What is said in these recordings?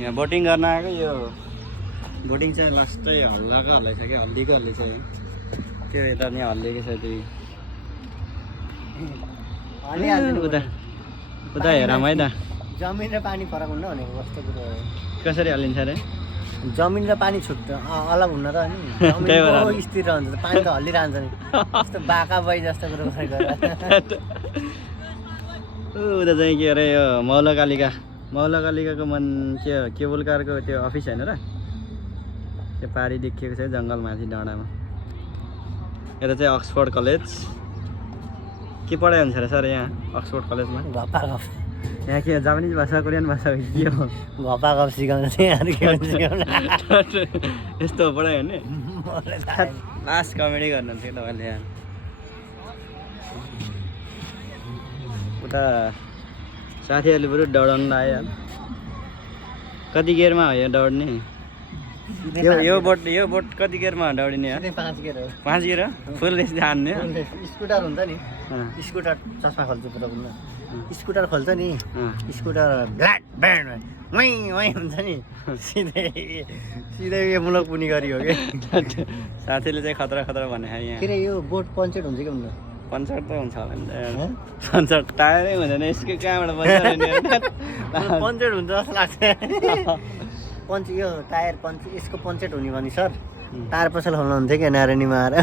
यहाँ बोटिङ गर्न आएको यो बोटिङ चाहिँ लास्टै हल्लाको हल्लै छ क्या हल्लीको हल्ली छ त्यो यता नि हल्लिएको छ त्यो उता उता हेरौँ है त जमिन र पानी फरक हुन्न भनेको कस्तो कुरो हो कसरी हल्लिन्छ अरे जमिन र पानी छुट्ट अलग हुन्न त अनि त्यही भएर जमिन स्थिर रहन्छ पानी त हल्लिरहन्छ नि यस्तो बाका बाई जस्तो कुरो उता चाहिँ के अरे यो मौलकालिकाको के केबुल कारको त्यो अफिस होइन र त्यो पारी देखिएको छ जङ्गलमाथि डाँडामा यता चाहिँ अक्सफोर्ड कलेज के पढाइ हुन्छ र सर यहाँ अक्सफोर्ड कलेजमा घप्पा गफ यहाँ के जापानिज भाषा कोरियन भाषा के हो घप्पा गफ सिकाउँछ यहाँ के हुन्छ सिकाउन यस्तो हो पढाइ भने लास्ट कमेडी गर्नुहुन्छ कि तपाईँले यहाँ उता साथीहरूले बरु दौडाउनु लाग्यो कति गियरमा हो यो दौड्ने यो बोट कति गियरमा दौडिने 5 गियर हो 5 गियर फुल रेस हान्ने स्कुटर हुन्छ नि स्कुटर चस्मा खोल्छ पुरा पुरा स्कुटर खोल्छ नि स्कुटर ब्ल्याक ब्यान्ड वै वै हुन्छ नि सिधै यो मुलक पुनी गरी हो कि साथीले चाहिँ खतरा खतरा भने यहाँ के रे यो बोट पञ्चर हुन्छ कि हुँदैन पञ्चर त हुन्छ होला नि पञ्चर टायरै हुँदैन यसको कहाँबाट पञ्चर हुन्छ जस्तो लाग्छ यो टायर यसको पञ्चर हुने भने सर टायर पसल खोल्नुहुन्थ्यो क्या नारायणीमा आएर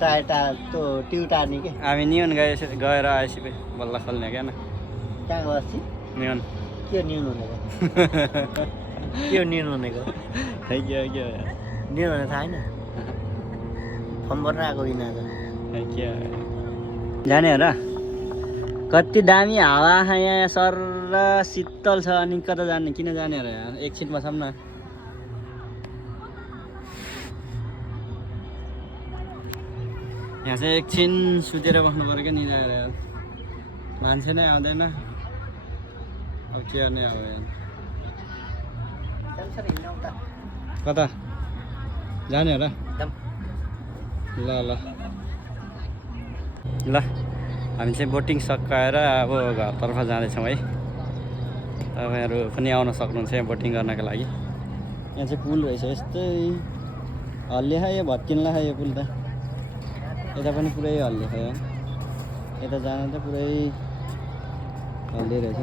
टायर त्यो ट्यु टार्ने के हामी नियन गएर आएपछि बल्ल खोल्ने क्या न कहाँ गयो अस्ति नियन के न्युन भनेको के न्युन भनेको के न्युन भने थाहा छैन फम्बर आएको किन आज जाने हो र कति दामी हावा यहाँ सर र शीतल छ अनि कता जाने किन जाने हो र यहाँ एकछिन बसौँ न यहाँ चाहिँ एकछिन सुतेर बस्नु पऱ्यो क्या निजाएर मान्छे नै आउँदैन अब के गर्ने अब कता जाने हो र ल हामी चाहिँ बोटिङ सकाएर अब घरतर्फ जाँदैछौँ है तपाईँहरू पनि आउन सक्नुहुन्छ यहाँ बोटिङ गर्नको लागि यहाँ चाहिँ पुल रहेछ यस्तै हल्लिया यो भत्किन्ला यो पुल त यता पनि पुरै हल्लिया यहाँ यता जान त पुरै हल्लिरहेछ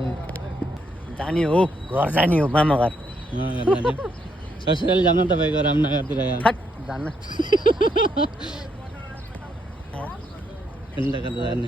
जाने हो घर जाने हो मामा घर ससुराली जानु तपाईँको रामनगरतिर यहाँ जान्न कता जाने